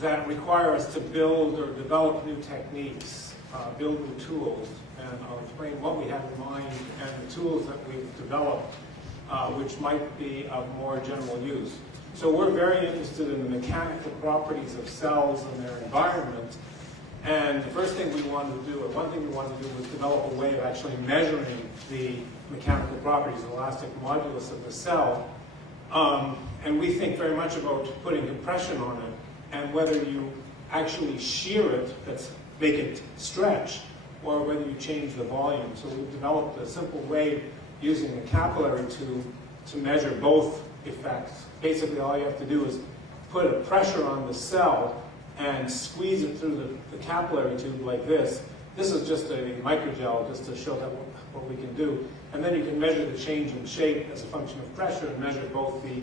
that require us to build or develop new techniques, build new tools, and I'll explain what we have in mind and the tools that we've developed, which might be of more general use. So we're very interested in the mechanical properties of cells and their environment. And the first thing we wanted to do, or one thing we wanted to do, was develop a way of actually measuring the mechanical properties, elastic modulus of the cell. And we think very much about putting compression on it, and whether you actually shear it, make it stretch, or whether you change the volume. So we've developed a simple way using a capillary tube to measure both effects. Basically, all you have to do is put a pressure on the cell and squeeze it through the capillary tube like this. This is just a microgel, just to show that what we can do. And then you can measure the change in shape as a function of pressure, and measure both the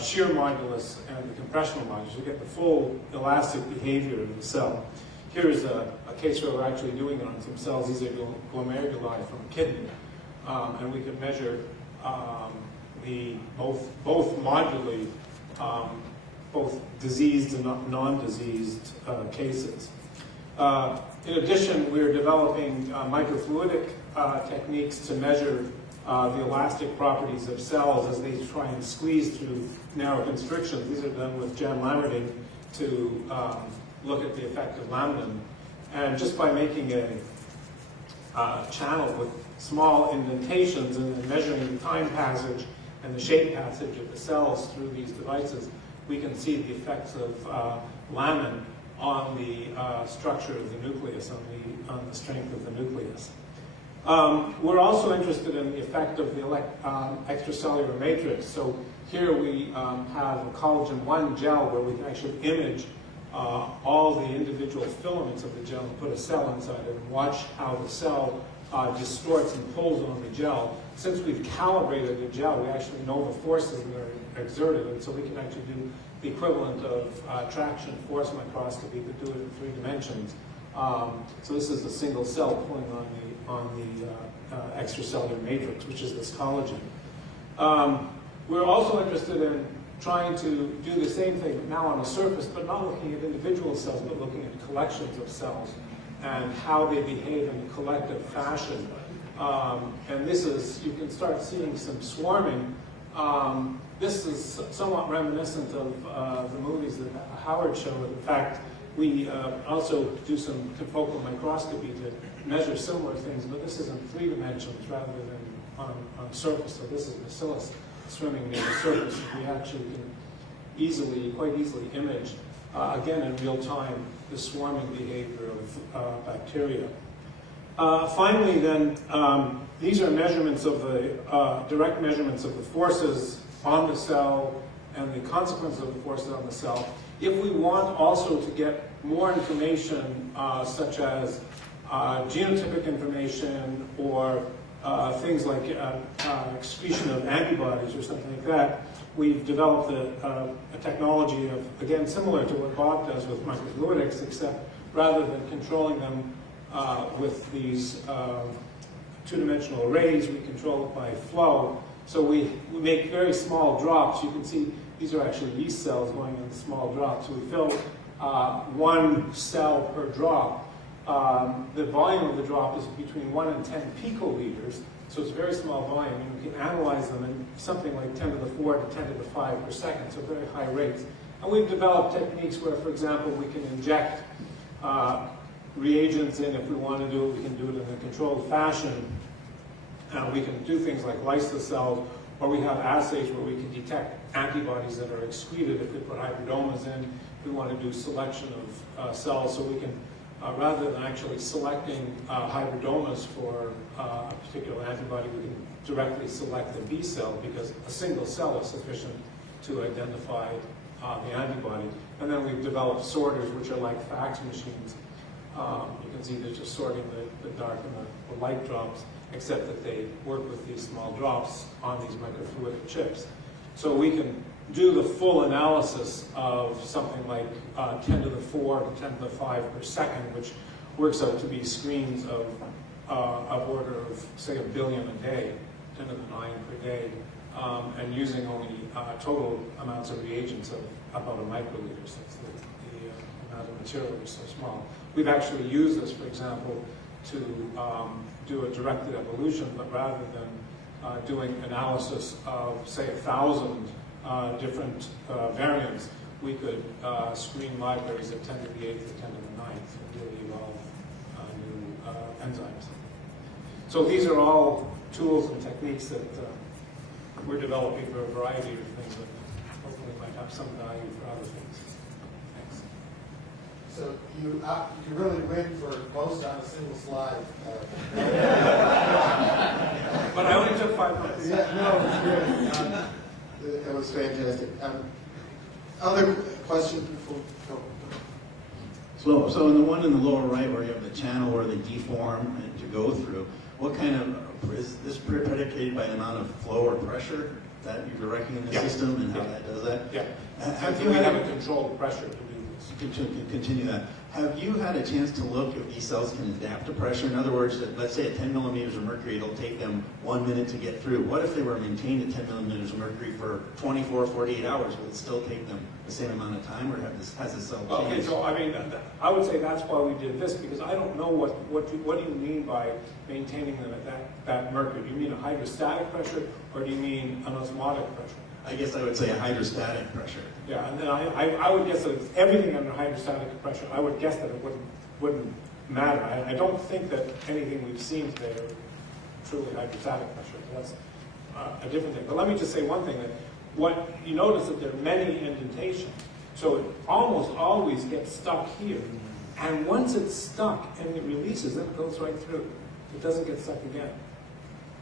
shear modulus and the compressional modulus. You get the full elastic behavior of the cell. Here's a case where we're actually doing it on some cells. These are glomeruli from a kidney. And we can measure both moduli, both diseased and non-diseased cases. In addition, we're developing microfluidic techniques to measure the elastic properties of cells as they try and squeeze through narrow constrictions. These are done with gemlamidine to look at the effect of laminin. And just by making a channel with small indentations and then measuring the time passage and the shape passage of the cells through these devices, we can see the effects of lamin on the structure of the nucleus, on the strength of the nucleus. We're also interested in the effect of the extracellular matrix. So here we have a collagen-1 gel where we can actually image all the individual filaments of the gel and put a cell inside it and watch how the cell distorts and pulls on the gel. Since we've calibrated the gel, we actually know the forces that are exerted, and so we can actually do the equivalent of traction force microscopy, but do it in 3 dimensions. So this is a single cell pulling on the extracellular matrix, which is this collagen. We're also interested in trying to do the same thing now on a surface, but not looking at individual cells, but looking at collections of cells and how they behave in a collective fashion. And this is, you can start seeing some swarming. This is somewhat reminiscent of the movies that Howard showed. In fact, we also do some confocal microscopy to measure similar things, but this is in 3 dimensions rather than on surface. So this is bacillus swimming near the surface. We actually can quite easily image, again in real time, the swarming behavior of bacteria. Finally then, these are measurements of the, direct measurements of the forces on the cell and the consequences of the forces on the cell. If we want also to get more information, such as genotypic information or things like excretion of antibodies or something like that, we've developed a technology of, again, similar to what Bob does with microfluidics, except rather than controlling them with these 2-dimensional arrays, we control it by flow. So we make very small drops. You can see these are actually yeast cells going in small drops. So we fill 1 cell per drop. The volume of the drop is between 1 and 10 picoliters, so it's a very small volume. And you can analyze them in something like 10 to the 4 to 10 to the 5 per second, so very high rates. And we've developed techniques where, for example, we can inject reagents in. If we want to do it, we can do it in a controlled fashion. We can do things like lyse the cells, or we have assays where we can detect antibodies that are excreted if we put hybridomas in. We want to do selection of cells, so we can, rather than actually selecting hybridomas for a particular antibody, we can directly select the B cell, because a single cell is sufficient to identify the antibody. And then we've developed sorters, which are like fax machines. You can see they're just sorting the dark and the light drops, except that they work with these small drops on these microfluidic chips. So we can do the full analysis of something like 10 to the 4 to 10 to the 5 per second, which works out to be screens of order of, say, 1 billion a day, 10 to the 9 per day, and using only total amounts of reagents of about a microliter, since the amount of material is so small. We've actually used this, for example, to do a directed evolution, but rather than doing analysis of, say, 1,000 different variants, we could screen libraries at 10 to the 8th or 10 to the 9th and really evolve new enzymes. So these are all tools and techniques that we're developing for a variety of things that hopefully might have some value for other things. Thanks. So you really went for most on a single slide. But I only took 5 minutes. Yeah, no, it was great. It was fantastic. Other questions before? Go. So in the one in the lower right where you have the channel where they deform and to go through, what kind of, is this predicated by the amount of flow or pressure that you're directing in the system and how that does that? Yeah. Have We you have had a controlled pressure to do this. continue that? Have you had a chance to look if these cells can adapt to pressure? In other words, let's say at 10 millimeters of mercury, it'll take them 1 minute to get through. What if they were maintained at 10 millimeters of mercury for 24, 48 hours? Will it still take them the same amount of time, or has the cell changed? Okay, so I mean, I would say that's why we did this, because I don't know what do you mean by maintaining them at that mercury? Do you mean a hydrostatic pressure, or do you mean an osmotic pressure? I guess I would say a hydrostatic pressure. Yeah, and then I would guess that if everything under hydrostatic pressure, I would guess that it wouldn't matter. I don't think that anything we've seen today are truly hydrostatic pressure. That's a different thing. But let me just say one thing, that what you notice that there are many indentations. So it almost always gets stuck here. And once it's stuck and it releases, then it goes right through. It doesn't get stuck again.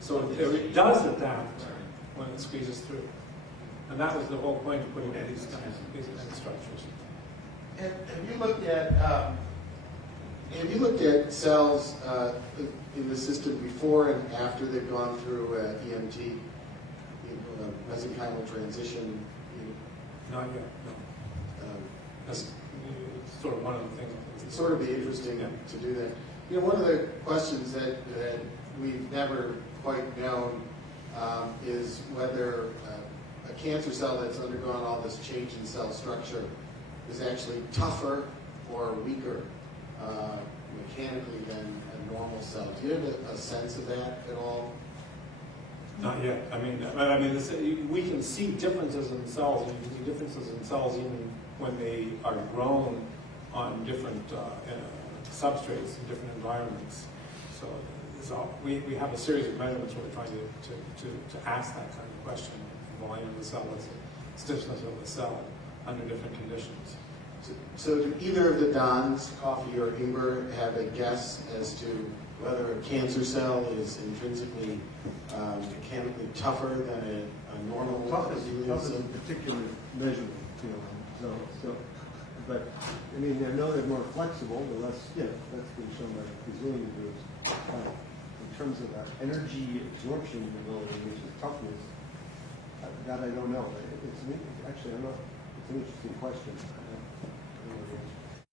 So it does adapt when it squeezes through. And that was the whole point of putting in these kinds of structures. And have you looked at cells in the system before and after they've gone through EMT, mesenchymal transition? Not yet, no. That's sort of one of the things. It'd sort of be interesting to do that. You know, one of the questions that we've never quite known is whether a cancer cell that's undergone all this change in cell structure is actually tougher or weaker mechanically than a normal cell. Do you have a sense of that at all? Not yet. I mean, we can see differences in cells, and you can see differences in cells even when they are grown on different substrates in different environments. So we have a series of measurements where we're trying to ask that kind of question. Volume of the cell, what's the stiffness of the cell under different conditions. So do either of the Dons, Coffey or Ingber, have a guess as to whether a cancer cell is intrinsically mechanically tougher than a normal one? Tough is a particular measurement, but I mean, I know they're more flexible, but less stiff. That's been shown by Brazilian groups. In terms of energy absorption ability, which is toughness, that I don't know. Actually, I don't know. It's an interesting question. I don't know the answer.